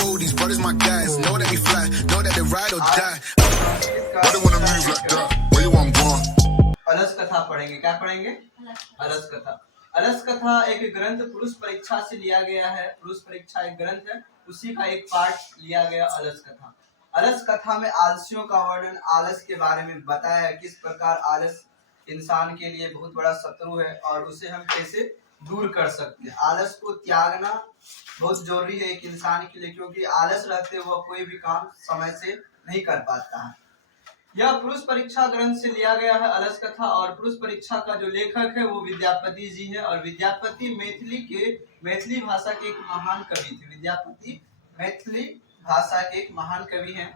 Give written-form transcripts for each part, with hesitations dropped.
fool, these brothers my guys. Know that we fly, know that they ride or die. I don't wanna move like that. Where you want going? अलस कथा पढ़ेंगे। क्या पढ़ेंगे? अलस कथा। अलस कथा एक ग्रंथ पुरुष परीक्षा से लिया गया है। पुरुष परीक्षा एक ग्रंथ है, उसी का एक पार्ट लिया गया अलस कथा। अलस कथा में आलसियों का वर्णन, आलस के बारे में बताया है, किस प्रकार आलस इंसान के लिए बहुत बड़ा शत्रु है और उसे हम कैसे दूर कर सकते हैं। आलस को त्यागना बहुत जरूरी है एक इंसान के लिए, क्योंकि आलस रहते वह कोई भी काम समय से नहीं कर पाता है। यह पुरुष परीक्षा ग्रंथ से लिया गया है अलस कथा, और पुरुष परीक्षा का जो लेखक है वो विद्यापति जी है। और विद्यापति मैथिली भाषा के एक महान कवि थे। विद्यापति मैथिली भाषा के एक महान कवि हैं।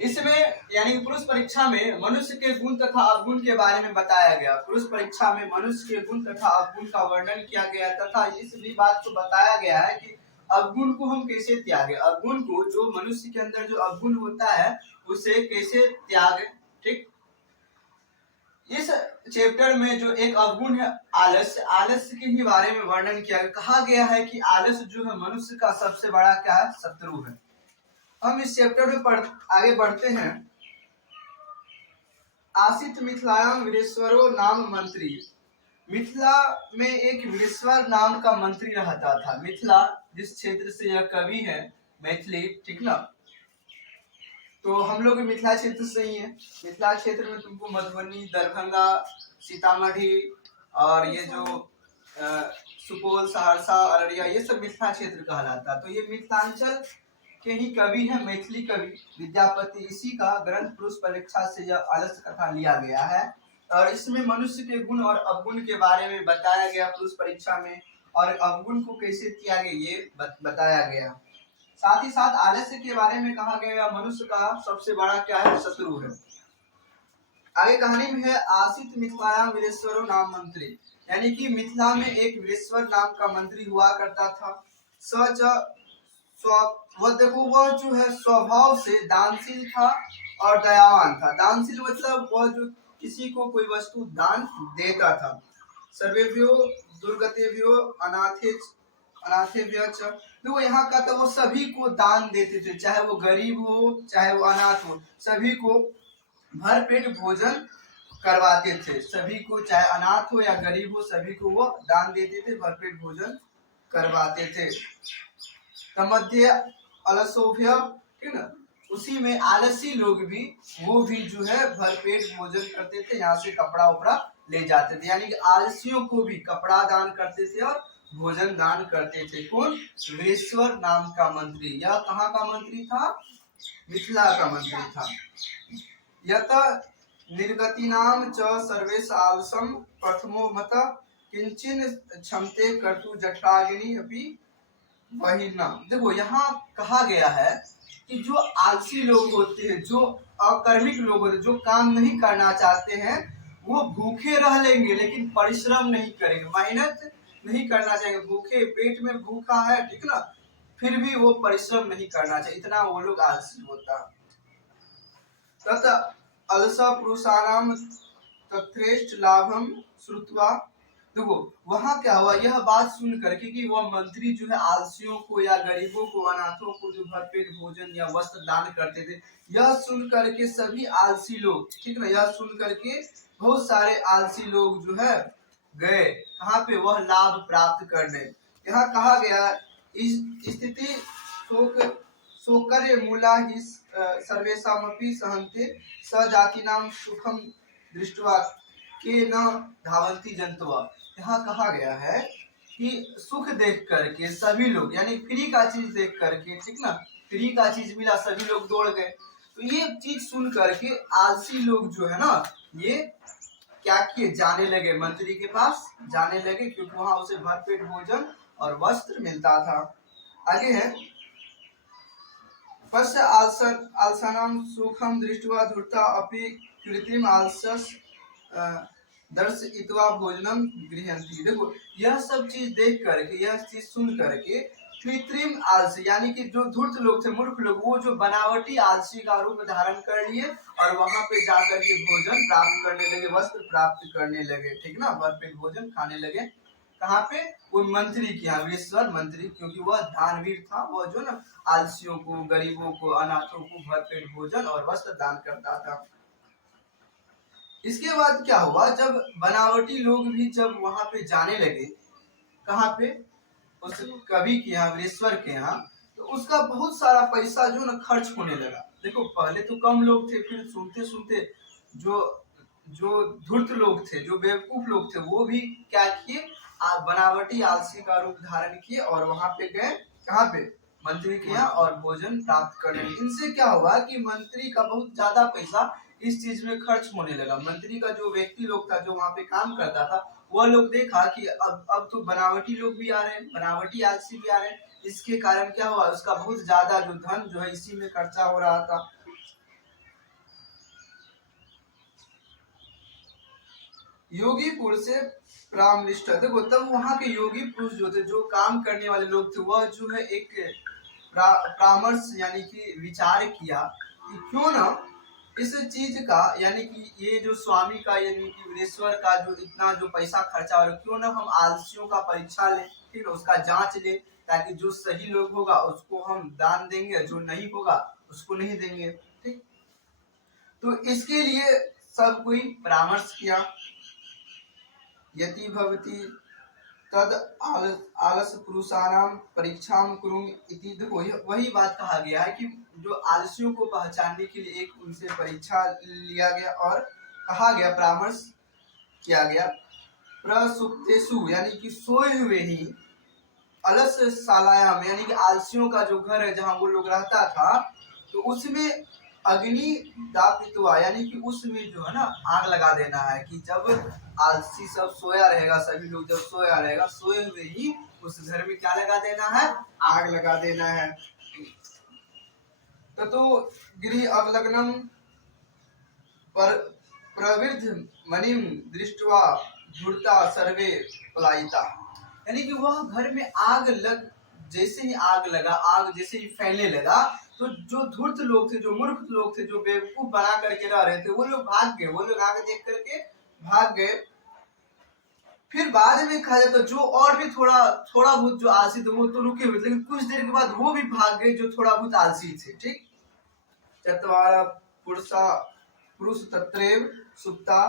इसमें यानी पुरुष परीक्षा में मनुष्य के गुण तथा अवगुण के बारे में बताया गया। पुरुष परीक्षा में मनुष्य के गुण तथा अवगुण का वर्णन किया गया तथा इस भी बात को बताया गया है कि अवगुण को हम कैसे त्यागें। अवगुण को, जो मनुष्य के अंदर जो अवगुण होता है उसे कैसे त्यागें। ठीक, इस चैप्टर में जो एक अवगुण है आलस, आलस के ही बारे में वर्णन किया गया। कहा गया है कि आलस जो है मनुष्य का सबसे बड़ा क्या है, शत्रु है। हम इस चैप्टर में आगे बढ़ते हैं। आसित मिथिलायाम वीरेश्वरो नाम मंत्री। मिथिला में एक वीरेश्वर नाम का मंत्री रहता था। मिथिला जिस क्षेत्र से यह कवि है, मैथिली, ठीक ना, तो हम लोग मिथिला क्षेत्र से ही है। मिथिला क्षेत्र में तुमको मधुबनी, दरभंगा, सीतामढ़ी और ये जो सुपौल, सहरसा, अररिया, ये सब मिथिला क्षेत्र कहलाता। तो ये मिथिलांचल के ही कवि है, मैथिली कवि विद्यापति। इसी का ग्रंथ पुरुष परीक्षा से यह अलस कथा लिया गया है और इसमें मनुष्य के गुण और अवगुण के बारे में बताया गया पुरुष परीक्षा में, और अवगुण को कैसे त्यागे ये बताया गया। साथ ही साथ आलस्य के बारे में कहा गया मनुष्य का सबसे बड़ा क्या है, शत्रु है। आगे कहानी में है आसित मिथिलायाम वीरेश्वरो नाम मंत्री, यानी कि मिथिला में एक वीरेश्वर नाम का मंत्री हुआ करता था। वह देखो, वह जो है स्वभाव से दानशील था और दयावान था। दानशील मतलब वह जो किसी को कोई वस्तु दान देता था। सर्वेभ्यो दुर्गतेभ्यो अनाथेभ्यो च, देखो यहाँ का तो वो सभी को दान देते थे, चाहे वो गरीब हो चाहे वो अनाथ हो, सभी को भरपेट भोजन करवाते थे। सभी को, चाहे अनाथ हो या गरीब हो, सभी को वो दान देते थे, भरपेट भोजन करवाते थे। तमध्य अलसोभ्य, ठीक ना, उसी में आलसी लोग भी, वो भी जो है भरपेट भोजन करते थे, यहाँ से कपड़ा उपड़ा ले जाते थे। यानी कि आलसियों को भी कपड़ा दान करते थे और भोजन दान करते थे। कौन? वीरेश्वर नाम का मंत्री। यह कहाँ का मंत्री था? मिथिला का मंत्री था। यत निर्गतिनाम च सर्वेश आलसम प्रथमो मत किंचिन क्षमते कर्तु जठराग्नि अपि वही नाम। देखो यहाँ कहा गया है कि जो आलसी लोग होते हैं, जो अकर्मिक लोग होते हैं, जो काम नहीं करना चाहते हैं, वो भूखे रह लेंगे लेकिन परिश्रम नहीं करेंगे, मेहनत नहीं करना चाहेंगे। भूखे, पेट में भूखा है, ठीक ना, फिर भी वो परिश्रम नहीं करना चाहिए, इतना वो लोग आलसी होता। तत अलसा पुरुषाणाम तथ्रेष्ठ लाभम श्रुत्वा, देखो वहां क्या हुआ, यह बात सुन करके कि वह मंत्री जो है आलसियों को या गरीबों को, अनाथों को जो भरपेट भोजन या वस्त्र दान करते थे, यह सुन करके सभी आलसी लोग, ठीक ना, यह सुन करके बहुत सारे आलसी लोग जो है गए कहाँ पे, वह लाभ प्राप्त करने। यहाँ कहा गया इस स्थिति शोकर्य मूला ही सर्वेशामपि सहन्ते स जातिनाम सुखम दृष्ट्वा के न धावंती जंतवा। यहाँ कहा गया है कि सुख देख करके सभी लोग, यानी फ्री का चीज देख करके, ठीक ना, फ्री का चीज मिला, सभी लोग दौड़ गए। तो ये चीज सुन करके आलसी लोग जो है ना, ये क्या किए, जाने लगे मंत्री के पास जाने लगे, क्योंकि वहां उसे भरपेट भोजन और वस्त्र मिलता था। आगे है पश्च आलसानाम सुखम दृष्ट्वा धूर्ता अपि कृत्रिम आलसस दर्शयित्वा भोजनम गृह्णन्ति। देखो यह सब चीज देख करके, यह चीज सुन करके कृत्रिम आलसी, यानी कि जो धूर्त लोग थे, मूर्ख लोग, वो जो बनावटी आलसी का रूप धारण कर लिए और वहां पे जाकर के भोजन प्राप्त करने लगे, वस्त्र प्राप्त करने लगे, ठीक ना, भरपेट भोजन खाने लगे। कहाँ पे? वो मंत्री के यहाँ, वीरेश्वर मंत्री, क्योंकि वह दानवीर था, वह जो ना आलसियों को, गरीबों को, अनाथों को भरपेट भोजन और वस्त्र दान करता था। इसके बाद क्या हुआ, जब बनावटी लोग भी जब वहां पे जाने लगे, कहाँ पे? उस कवि के यहाँ, वीरेश्वर के यहाँ, तो उसका बहुत सारा पैसा जो ना खर्च होने लगा। देखो पहले तो कम लोग थे, फिर सुनते सुनते जो जो धूर्त लोग थे, जो बेवकूफ लोग थे, वो भी क्या किए, बनावटी आलसी का रूप धारण किए और वहां पे गए, कहाँ पे? मंत्री के यहाँ, और भोजन प्राप्त करने लगे। इनसे क्या हुआ कि मंत्री का बहुत ज्यादा पैसा इस चीज में खर्च होने लगा। मंत्री का जो व्यक्ति लोग था, जो वहां पे काम करता था, वह लोग देखा कि अब तो बनावटी लोग भी आ रहे हैं, बनावटी आलसी भी आ रहे हैं। इसके कारण क्या हुआ, उसका बहुत ज्यादा जो धन जो है इसी में खर्चा हो रहा था। योगी पुरुष से प्रामनिष्ठ, देखो तब वहां के योगी पुरुष जो थे, जो काम करने वाले लोग थे, वह जो है एक परामर्श यानी कि विचार किया कि क्यों ना इस चीज का, यानी कि ये जो स्वामी का, यानी कि वीरेश्वर का जो इतना जो पैसा खर्चा हो रहा है, क्यों ना हम आलसियों का परीक्षा ले, ठीक है, उसका जांच ले, ताकि जो सही लोग होगा उसको हम दान देंगे, जो नहीं होगा उसको नहीं देंगे। ठीक, तो इसके लिए सब कोई परामर्श किया। यति भवति तद आलस पुरुषाणाम परीक्षाम कुरुम इति, देखो वही बात कहा गया है कि जो आलसियों को पहचानने के लिए एक उनसे परीक्षा लिया गया और कहा गया, परामर्श किया गया। प्रसुप्तेषु यानी कि सोए हुए ही, अलस शालायाम यानी कि आलसियों का जो घर है जहाँ वो लोग रहता था, तो उसमें अग्नि दापित्वा यानी कि उसमें जो है ना आग लगा देना है। कि जब आलसी सब सोया रहेगा, सभी लोग जब सोया रहेगा, सोए हुए ही उस घर में क्या लगा देना है, आग लगा देना है। तो गिरि अवलग्नम पर प्रवृद्ध मणिम दृष्टवा धूर्ता सर्वे पलायिता, यानी कि वह घर में आग लग, जैसे ही आग लगा, आग जैसे ही फैलने लगा, तो जो धूर्त लोग थे, जो मूर्ख लोग थे, जो बेवकूफ बना करके रह रहे थे, वो लोग भाग गए, वो लोग आगे देख करके भाग गए। फिर बाद में कहा जाता, जो और भी थोड़ा बहुत जो आलसी थे वो तो रुके हुए, लेकिन कुछ देर के बाद वो भी भाग गए जो थोड़ा बहुत आलसी थे। ठीक, चत्वार पुरुष तत्रेव सुप्ता,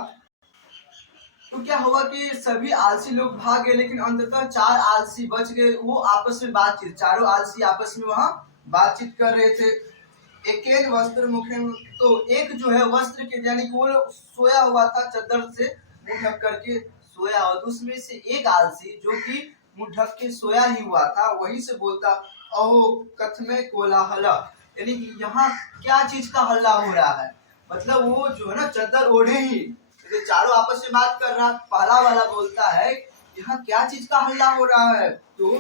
तो क्या हुआ कि सभी आलसी लोग भाग गए, लेकिन अंततः 4 आलसी बच गए। वो आपस में बातचीत, चारों आलसी आपस में वहां बातचीत कर रहे थे। एक वस्त्र मुखे, तो एक जो है वस्त्र के, यानी कि वो सोया हुआ था, चादर से मुंह ढक करके सोया हुआ, तो उसमें से एक आलसी जो कि मुंह ढक के सोया ही हुआ था, वहीं से बोलता, अहो कथमे कोलाहला, यानी कि यहाँ क्या चीज का हल्ला हो रहा है। मतलब वो जो है ना चादर ओढ़े ही, तो चारों आपस में बात कर रहा, पहला वाला बोलता है यहाँ क्या चीज का हल्ला हो रहा है। तो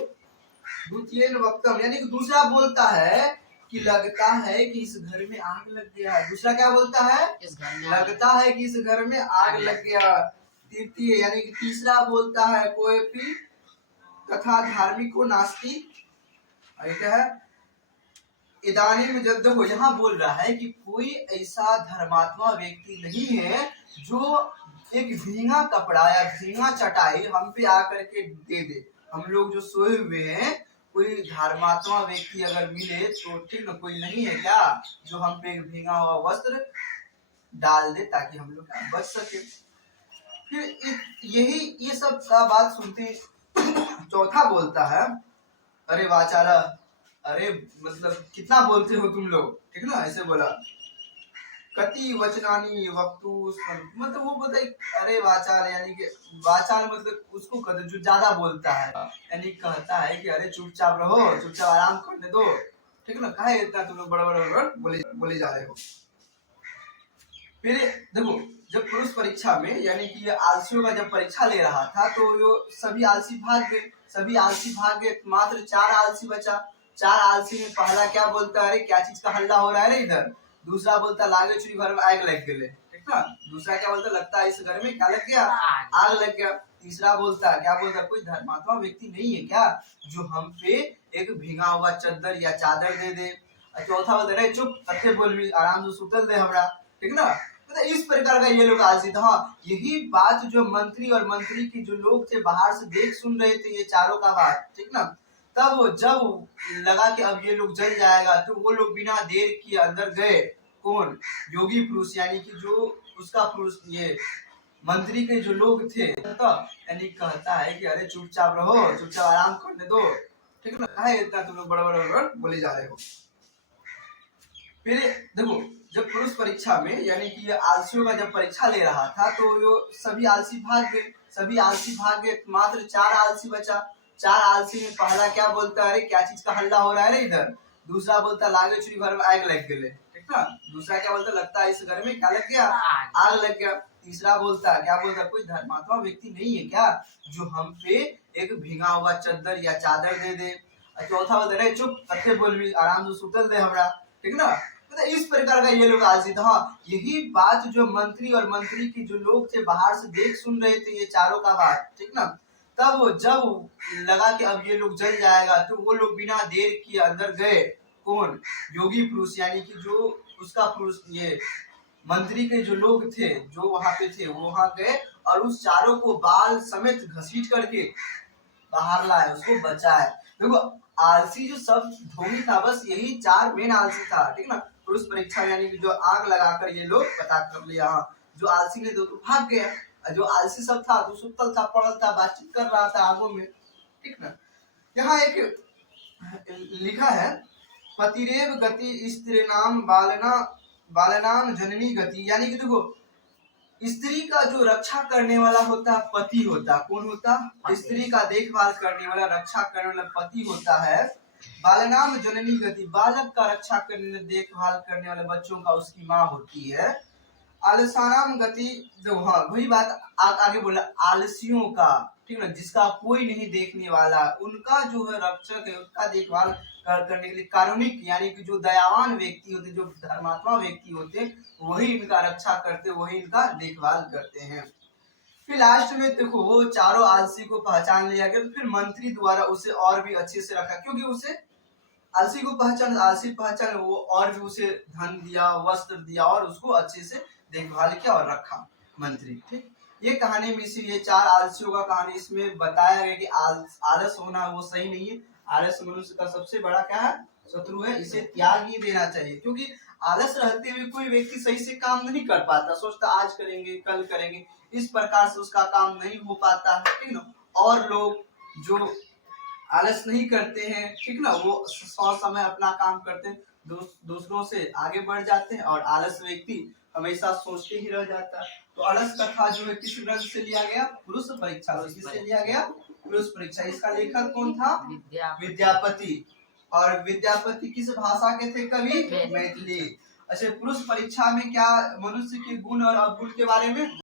द्वितीय वक्तम यानी कि दूसरा बोलता है कि लगता है कि इस घर में आग लग गया। दूसरा क्या बोलता है, लगता है कि इस घर में आग लग गया। तृतीय यानी कि तीसरा बोलता है, कोई भी तथा धार्मिको नास्ति, क्या है, इदानी में जब देखो यहाँ बोल रहा है कि कोई ऐसा धर्मात्मा व्यक्ति नहीं है जो एक भींगा कपड़ा या भींगा चटाई हम पे आकर के दे दे। हम लोग जो सोए हुए हैं, कोई धर्मात्मा व्यक्ति अगर मिले तो ठीक ना, कोई नहीं है क्या जो हम पे एक भींगा हुआ वस्त्र डाल दे ताकि हम लोग बच सके। फिर यही ये सब का बात सुनते चौथा बोलता है, अरे वाचारा, अरे मतलब कितना बोलते हो तुम लोग, ठीक ना, ऐसे बोला। कति वचनानी वक्तु, मतलब वो बताए, अरे वाचाल यानी कि वाचाल मतलब उसको कहते जो ज्यादा बोलता है, यानी कहता है कि अरे चुपचाप रहो, चुपचाप आराम करने दो, ठीक ना, काहे इतना तुम लोग बड़ा बड़ा बोले जा रहे हो। फिर देखो जब पुरुष परीक्षा में यानी कि आलसियों का जब परीक्षा ले रहा था, तो यो सभी आलसी भाग गए, मात्र 4 आलसी बचा। 4 आलसी में पहला क्या बोलता है, अरे क्या चीज का हल्ला हो रहा है रे इधर। दूसरा बोलता लागे चुरी घर में आग लग गए, ठीक ना। दूसरा क्या बोलता, लगता है इस घर में क्या लग गया, आग लग गया। तीसरा बोलता क्या बोलता, कोई धर्मात्मा व्यक्ति नहीं है क्या जो हम पे एक भींगा हुआ चादर या चादर दे दे। चौथा बोलता, अरे चुप, अच्छे बोल भी, आराम से सुतल दे हमरा, ठीक ना। तो इस प्रकार का ये लोग आलसी था। हाँ, यही बात जो मंत्री और मंत्री के जो लोग थे बाहर से देख सुन रहे थे ये चारों का बात, ठीक ना। तब जब लगा कि अब ये लोग जल जाएगा तो वो लोग बिना देर किए अंदर गए। कौन? योगी पुरुष, यानी कि जो उसका पुरुष, ये मंत्री के जो लोग थे। तो यानी कहता है कि अरे चुपचाप रहो, चुपचाप आराम करने दो, ठीक है ना, इतना तुम लोग बड़ा बड़ा बोले जा रहे हो। फिर देखो, जब पुरुष परीक्षा में यानी कि ये आलसियों का जब परीक्षा ले रहा था तो यो सभी आलसी भाग गए, सभी आलसी भाग गए, मात्र 4 आलसी बचा। 4 आलसी में पहला क्या बोलता है, अरे क्या चीज का हल्ला हो रहा है रे इधर। दूसरा बोलता लागे चुरी घर में आग लग गए, ठीक ना। दूसरा क्या बोलता, लगता है इस घर में क्या लग गया, आग लग गया। तीसरा बोलता क्या बोलता, कोई धर्मात्मा व्यक्ति नहीं है क्या जो हम पे एक भीगा हुआ चद्दर या चादर दे दे। चौथा बोलता अरे चुप, अच्छे बोल भी, आराम से सुतल दे हमरा, ठीक ना। तो इस प्रकार का ये लोग आलसी था। हाँ, यही बात जो मंत्री और मंत्री के जो लोग थे बाहर से देख सुन रहे थे ये चारों का बात, ठीक ना। तब जब लगा कि अब ये लोग जल जाएगा तो वो लोग बिना देर किए अंदर गए। कौन? योगी पुरुष, यानी कि जो उसका पुरुष, ये मंत्री के जो लोग थे जो वहां पे थे वो वहां गए और उस चारों को बाल समेत घसीट करके बाहर लाए, उसको बचाए। देखो, आलसी जो सब ढोंगी था बस यही 4 मेन आलसी था, ठीक ना। पुरुष परीक्षा यानी कि जो आग लगाकर ये लोग पता कर लिया। जो आलसी ने तो भाग गया, जो आलसी सब था तो सुतल था, पड़ल था, बातचीत कर रहा था आगों में, ठीक ना। यहाँ एक लिखा है, पतिरेव गति स्त्रीणाम बालनाम जननी गति, यानी कि देखो स्त्री का जो रक्षा करने वाला होता है पति होता। कौन होता? स्त्री का देखभाल करने वाला, रक्षा करने वाला पति होता है। बालनाम जननी गति, बालक का रक्षा करने, देखभाल करने वाले बच्चों का उसकी माँ होती है। आलसानाम गति, जो हाँ वही बात आगे बोला, आलसियों का, ठीक ना, जिसका कोई नहीं देखने वाला, उनका जो है रक्षक है, उसका देखभाल करने के लिए कारुणिक, यानी कि जो दयावान व्यक्ति होते, जो धर्मात्मा व्यक्ति होते, वही इनका रक्षा करते, वही इनका देखभाल करते हैं। फिर लास्ट में देखो वो चारों आलसी को पहचान लिया गया, तो फिर मंत्री द्वारा उसे और भी अच्छे से रखा, क्योंकि उसे आलसी को पहचान, आलसी पहचान, वो और भी उसे धन दिया, वस्त्र दिया और उसको अच्छे से देखभाल किया और रखा मंत्री, ठीक। ये कहानी में सिर्फ ये 4 आलसियों का कहानी इसमें बताया गया कि आलस होना वो सही नहीं है। आलस मनुष्य का सबसे बड़ा क्या है, शत्रु है, इसे त्याग ही देना चाहिए। क्योंकि आलस रहते हुए कोई व्यक्ति सही से काम नहीं कर पाता, सोचता आज करेंगे कल करेंगे, इस प्रकार से उसका काम नहीं हो पाता है, ठीक ना। और लोग जो आलस नहीं करते हैं, ठीक ना, वो समय अपना काम करते हैं, दूसरों से आगे बढ़ जाते हैं, और आलस व्यक्ति हमेशा सोचते ही रह जाता है। तो आलस कथा जो है किस ग्रंथ से लिया गया, पुरुष परीक्षा से। किससे लिया गया? पुरुष परीक्षा। इसका लेखक कौन था? विद्यापति। और विद्यापति किस भाषा के थे? कवि मैथिली। अच्छा, पुरुष परीक्षा में क्या मनुष्य के गुण और अवगुण के बारे में